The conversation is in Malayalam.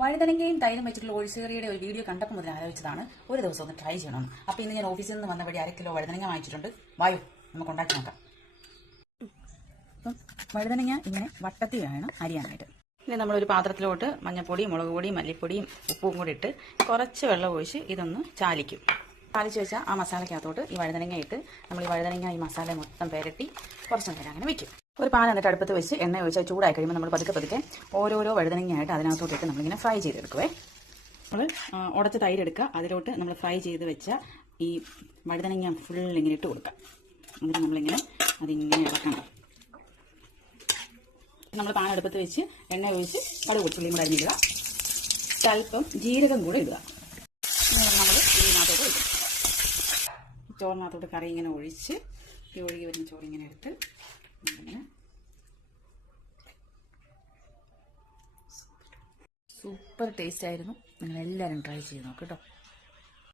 വഴുതനങ്ങയും തൈരും വെച്ചിട്ടുള്ള ഒഴിച്ചുകറിയുടെ ഒരു വീഡിയോ കണ്ടപ്പോൾ മുതൽ ആലോചിച്ചതാണ് ഒരു ദിവസം ഒന്ന് ട്രൈ ചെയ്യണം. അപ്പോൾ ഇന്ന് ഞാൻ ഓഫീസിൽ നിന്ന് വന്ന വഴി 1/2 കിലോ വഴുതനങ്ങ വാങ്ങിച്ചിട്ടുണ്ട്. വായു നമുക്ക് ഉണ്ടാക്കി നോക്കാം. അപ്പം വഴുതനങ്ങ ഇങ്ങനെ വട്ടത്തിൽ വേണം അരിയാനായിട്ട്. ഇനി നമ്മളൊരു പാത്രത്തിലോട്ട് മഞ്ഞൾപ്പൊടി, മുളക് പൊടി, മല്ലിപ്പൊടിയും ഉപ്പും കൂടി ഇട്ട് കുറച്ച് വെള്ളം ഒഴിച്ച് ഇതൊന്ന് ചാലിക്കും. ചാലിച്ച് വെച്ചാൽ ആ മസാലയ്ക്കകത്തോട്ട് ഈ വഴുതനങ്ങ ഇട്ട് നമ്മൾ ഈ വഴുതനങ്ങ ഈ മസാല മൊത്തം പെരട്ടി കുറച്ച് നേരം അങ്ങനെ വെക്കും. ഒരു പാൻ എന്നിട്ട് അടുപ്പത്ത് വെച്ച് എണ്ണ ഒഴിച്ചാൽ ചൂടായി കഴിയുമ്പോൾ നമ്മൾ പതുക്കെ ഓരോരോ വഴുതനങ്ങയായിട്ട് അതിനകത്തോട്ട് ഇട്ട് നമ്മളിങ്ങനെ ഫ്രൈ ചെയ്തെടുക്കുവേ. നമ്മൾ ഉടച്ച തൈര് എടുക്കുക, അതിലോട്ട് നമ്മൾ ഫ്രൈ ചെയ്ത് വെച്ച ഈ വഴുതനങ്ങ ഫുൾ ഇങ്ങനെ ഇട്ട് കൊടുക്കുക. എന്നിട്ട് നമ്മളിങ്ങനെ അതിങ്ങനെ ഇളക്കണം. നമ്മൾ പാൻ അടുപ്പത്ത് വെച്ച് എണ്ണ ഒഴിച്ച് കടുക് പൊട്ടുള്ളിയും കൂടെ അരിഞ്ഞിടുക. അല്പം ജീരകം കൂടെ ഇടുക. നമ്മൾ ഇതിനകത്തോട്ട് ഒഴിക്കും. ചോറിനകത്തോട്ട് കറി ഇങ്ങനെ ഒഴിച്ച് ഈ ഒഴുകി വരുന്ന ചോറിങ്ങനെ എടുത്ത് ഇങ്ങനെ സൂപ്പർ ടേസ്റ്റ് ആയിരുന്നു. നിങ്ങൾ എല്ലാവരും ട്രൈ ചെയ്ത് നോക്ക് കേട്ടോ.